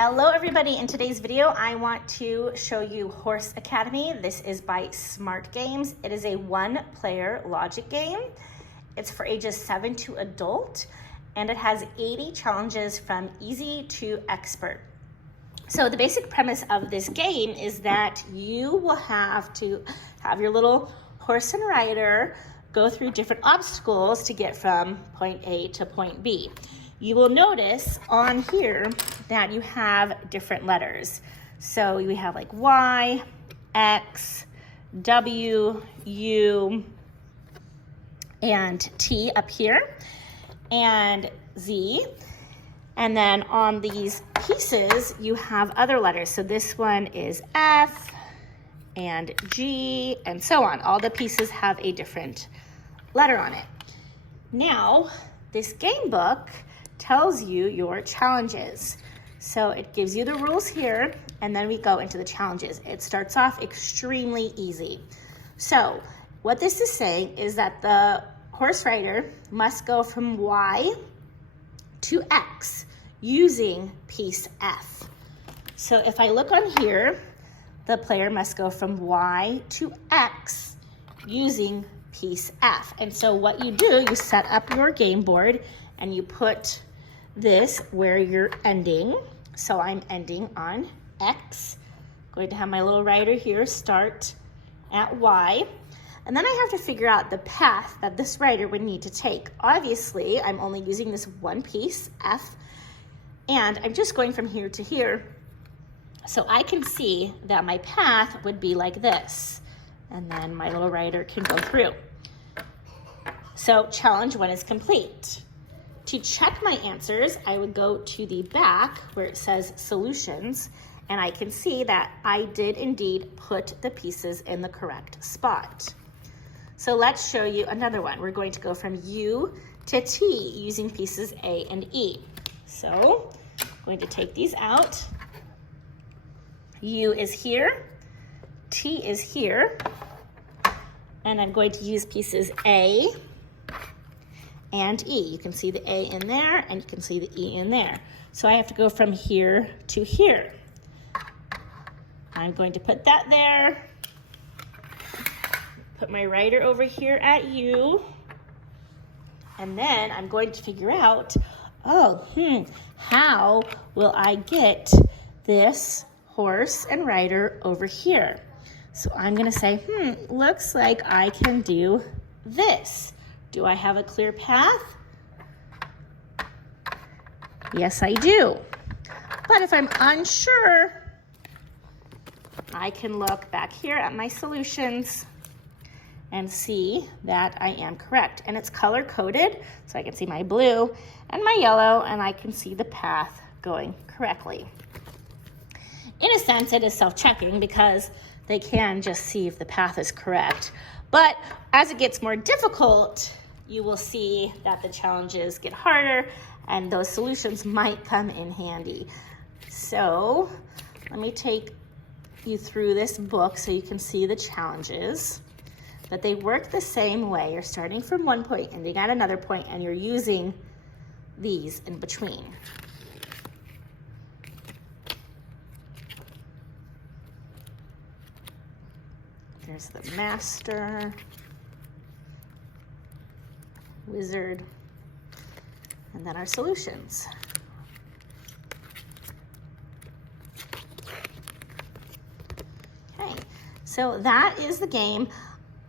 Hello everybody, in today's video I want to show you Horse Academy. This is by Smart Games. It is a one-player logic game. It's for ages 7 to adult and it has 80 challenges from easy to expert. So the basic premise of this game is that you will have to have your little horse and rider go through different obstacles to get from point A to point B. You will notice on here that you have different letters. So we have like Y, X, W, U, and T up here, and Z. And then on these pieces, you have other letters. So this one is F and G and so on. All the pieces have a different letter on it. Now, this game book tells you your challenges. So it gives you the rules here, and then we go into the challenges. It starts off extremely easy. So what this is saying is that the horse rider must go from Y to X using piece F. So if I look on here, the player must go from Y to X using piece F. And so what you do, you set up your game board and you put this where you're ending. So I'm ending on X. I'm going to have my little rider here start at Y. And then I have to figure out the path that this rider would need to take. Obviously, I'm only using this one piece, F, and I'm just going from here to here. So I can see that my path would be like this. And then my little rider can go through. So challenge 1 is complete. To check my answers, I would go to the back where it says solutions, and I can see that I did indeed put the pieces in the correct spot. So let's show you another one. We're going to go from U to T using pieces A and E. So I'm going to take these out. U is here, T is here, and I'm going to use pieces A and E. You can see the A in there and you can see the E in there. So I have to go from here to here. I'm going to put that there. Put my rider over here at U. And then I'm going to figure out, how will I get this horse and rider over here? So I'm gonna say, looks like I can do this. Do I have a clear path? Yes, I do. But if I'm unsure, I can look back here at my solutions and see that I am correct. And it's color coded, so I can see my blue and my yellow, and I can see the path going correctly. In a sense, it is self-checking because they can just see if the path is correct. But as it gets more difficult, you will see that the challenges get harder and those solutions might come in handy. So let me take you through this book so you can see the challenges. But they work the same way. You're starting from one point, ending at another point, and you're using these in between. There's the master, wizard, and then our solutions. Okay, so that is the game.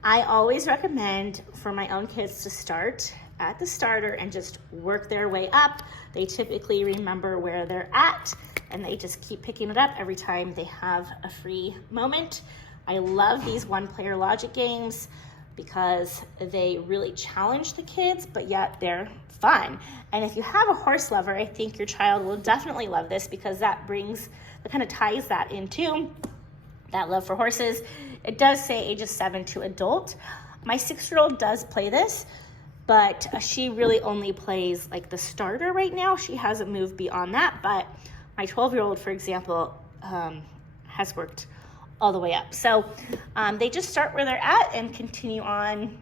I always recommend for my own kids to start at the starter and just work their way up. They typically remember where they're at and they just keep picking it up every time they have a free moment. I love these one-player logic games because they really challenge the kids, but yet they're fun. And if you have a horse lover, I think your child will definitely love this because that kind of ties that into that love for horses. It does say ages 7 to adult. My 6-year-old does play this, but she really only plays like the starter right now. She hasn't moved beyond that, but my 12-year-old, for example, has worked all the way up. So they just start where they're at and continue on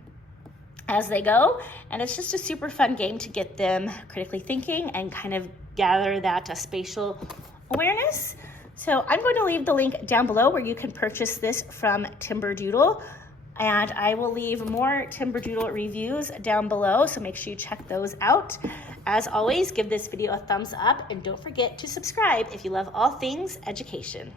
as they go. And it's just a super fun game to get them critically thinking and kind of gather that spatial awareness. So I'm going to leave the link down below where you can purchase this from Timberdoodle. And I will leave more Timberdoodle reviews down below, so make sure you check those out. As always, give this video a thumbs up and don't forget to subscribe if you love all things education.